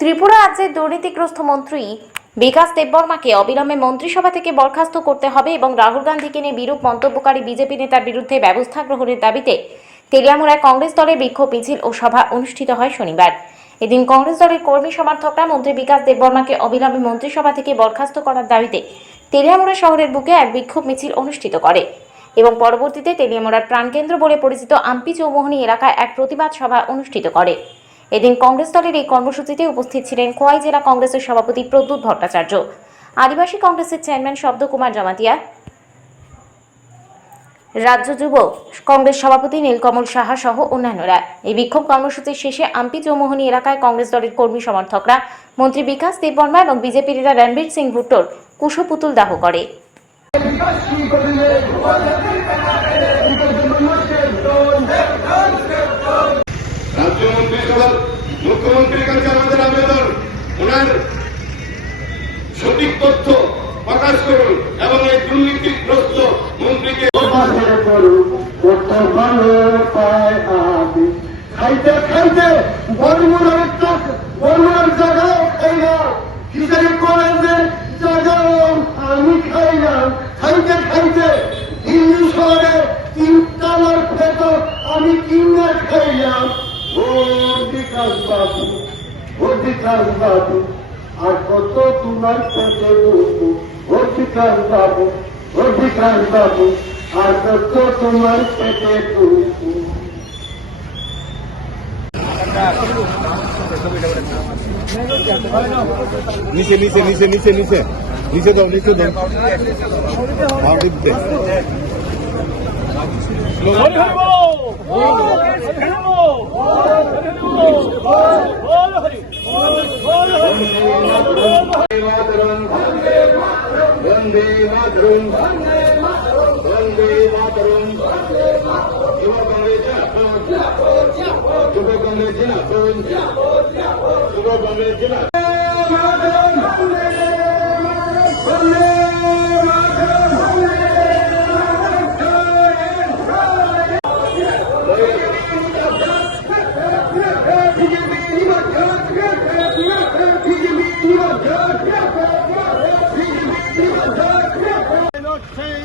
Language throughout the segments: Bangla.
ত্রিপুরা রাজ্যের দুর্নীতিগ্রস্ত মন্ত্রী বিকাশ দেববর্মাকে অবিলম্বে মন্ত্রিসভা থেকে বরখাস্ত করতে হবে এবং রাহুল গান্ধীকে নিয়ে বিরূপ মন্তব্যকারী বিজেপি নেতার বিরুদ্ধে ব্যবস্থা গ্রহণের দাবিতে তেলিয়ামুড়ায় কংগ্রেস দলের বিক্ষোভ মিছিল ও সভা অনুষ্ঠিত হয় শনিবার। এদিন কংগ্রেস দলের কর্মী সমর্থকরা মন্ত্রী বিকাশ দেববর্মাকে অবিলম্বে মন্ত্রিসভা থেকে বরখাস্ত করার দাবিতে তেলিয়ামুড়া শহরের বুকে এক বিক্ষোভ মিছিল অনুষ্ঠিত করে এবং পরবর্তীতে তেলিয়ামুড়ার প্রাণকেন্দ্র বলে পরিচিত আম্পি চৌমোহনী এলাকায় এক প্রতিবাদ সভা অনুষ্ঠিত করে। এদিন কংগ্রেস দলের এই কর্মসূচিতে উপস্থিত ছিলেন খোয়াই জেলা কংগ্রেসের সভাপতি প্রদ্যুৎ ভট্টাচার্য। আদিবাসী কংগ্রেসের চেয়ারম্যান শব্দকুমার জমাতিয়া। রাজ্য যুব কংগ্রেস সভাপতি নীলকমল সাহা সহ অন্যান্যরা। এই বিক্ষোভ কর্মসূচির শেষে আম্পি চৌমোহনী এলাকায় কংগ্রেস দলের কর্মী সমর্থকরা, মন্ত্রী বিকাশ দেববর্মা এবং বিজেপি নেতা রণবীর সিং ভুট্টোর কুশপুতুল দাহ করে। সঠিক তথ্য প্রকাশ করুন এবং এই দুর্নীতিগ্রস্ত মন্ত্রীকে খাইতে খাইতে বর্মুরের বর্মুরের জায়গাও খাইলাম খিচাড়ি কলেজের জায়গাও আমি খাইলাম। খাইতে খাইতে, দিল্লি শহরে তিনতলার ফেত আমি কিনে খাইলাম। ও বিকাশ বাবু, ও বিকাশ বাবু। আর কত তোমার ও বিকাশ বাবু ও বিকাশ বাবু আর কত তোমার পেটে বসবো নিচে নিচে নিচে নিচে নিচে। নিচে দাও নিচে দাও। মারুতি দিতে। মাতরম বন্দে মাতরম বন্দে মাতরম। যুব কংগ্রেস যুব কংগ্রেস যুব কংগ্রেস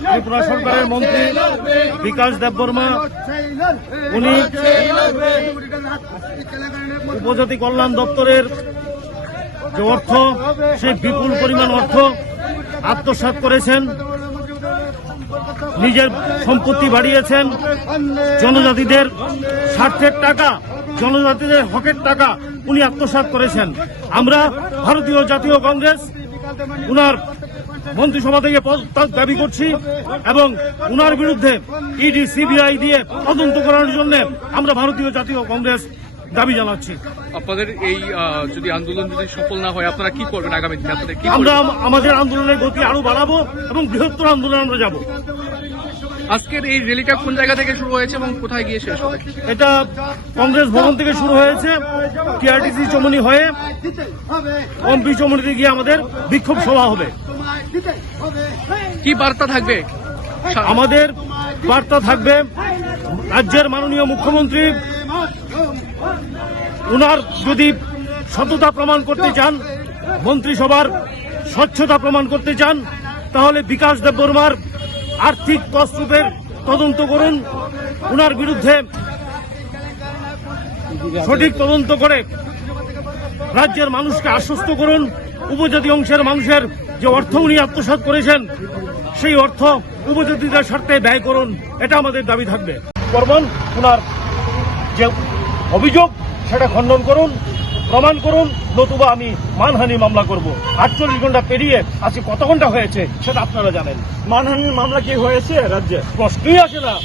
ত্রিপুরা সরকারের মন্ত্রী বিকাশ দেববর্মা উনি উপজাতি কল্যাণ দপ্তরের যে অর্থ, সেই বিপুল পরিমাণ অর্থ আত্মসাৎ করেছেন, নিজের সম্পত্তি বাড়িয়েছেন, জনজাতিদের স্বার্থের টাকা, জনজাতিদের হকের টাকা উনি আত্মসাৎ করেছেন। আমরা ভারতীয় জাতীয় কংগ্রেস, উনার মন্ত্রিসভা থেকে পদত্যাগ দাবি করছি এবং উনার বিরুদ্ধে ইডি সিবিআই দিয়ে তদন্ত করার জন্য আমরা ভারতীয় জাতীয় কংগ্রেস দাবি জানাচ্ছি। আপনাদের এই যদি আন্দোলন যদি সফল না হয় আপনারা কি করবেন আগামী দিনে? আপনাদের আমরা আমাদের আন্দোলনের গতি আরও বাড়াবো এবং বৃহত্তর আন্দোলনে আমরা যাব। আজকের এই র্যালিটা কোন জায়গা থেকে শুরু হয়েছে এবং কোথায় গিয়ে শেষ হবে? এটা কংগ্রেস ভবন থেকে শুরু হয়েছে টিআরটিসি চমনি হয়ে এমপি চমনিতে গিয়ে আমাদের বিক্ষোভ সভা হবে। কি বার্তা থাকবে? আমাদের বার্তা থাকবে রাজ্যের মাননীয় মুখ্যমন্ত্রী। উনার যদি সততা প্রমাণ করতে চান মন্ত্রিসভার স্বচ্ছতা প্রমাণ করতে চান তাহলে বিকাশ দেববর্মার আর্থিক তসরূপের তদন্ত করুন। উনার বিরুদ্ধে সঠিক তদন্ত করে রাজ্যের মানুষকে আশ্বস্ত করুন। উপজাতি অংশের মানুষের যে অর্থ উনি আত্মসাৎ করেছেন, সেই অর্থ উপজাতিদের স্বার্থে ব্যয় করুন। এটা আমাদের দাবি থাকবে। করবেন ওনার যে অভিযোগ, সেটা খণ্ডন করুন। প্রমাণ করুন নতুবা আমি মানহানি মামলা করব। আটচল্লিশ ঘণ্টা পেরিয়ে আজকে কত ঘণ্টা হয়েছে সেটা আপনারা জানেন। মানহানির মামলা কি হয়েছে রাজ্যে? প্রশ্নই আসে না।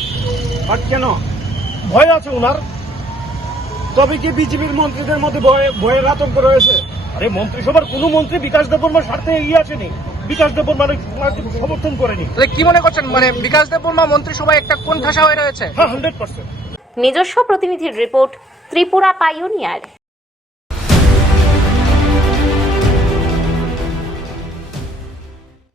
আর কেন? ভয় আছে ওনার তবে কি বিজেপির মন্ত্রীদের মধ্যে ভয়ে- ভয়ের আতঙ্ক রয়েছে? আরে মন্ত্রিসভার কোনো মন্ত্রী বিকাশ দেববর্মার স্বার্থে এগিয়ে আসেনি। বিকাশ দেববর্মার সমর্থন করেনি। তাহলে কি মনে করছেন? মানে বিকাশ দেব বর্মা মন্ত্রিসভায় একটা কোন ঠাসা হয়ে রয়েছে? হ্যাঁ হান্ড্রেড পার্সেন্ট নিজস্ব প্রতিনিধির রিপোর্ট ত্রিপুরা পাইওনিয়ার।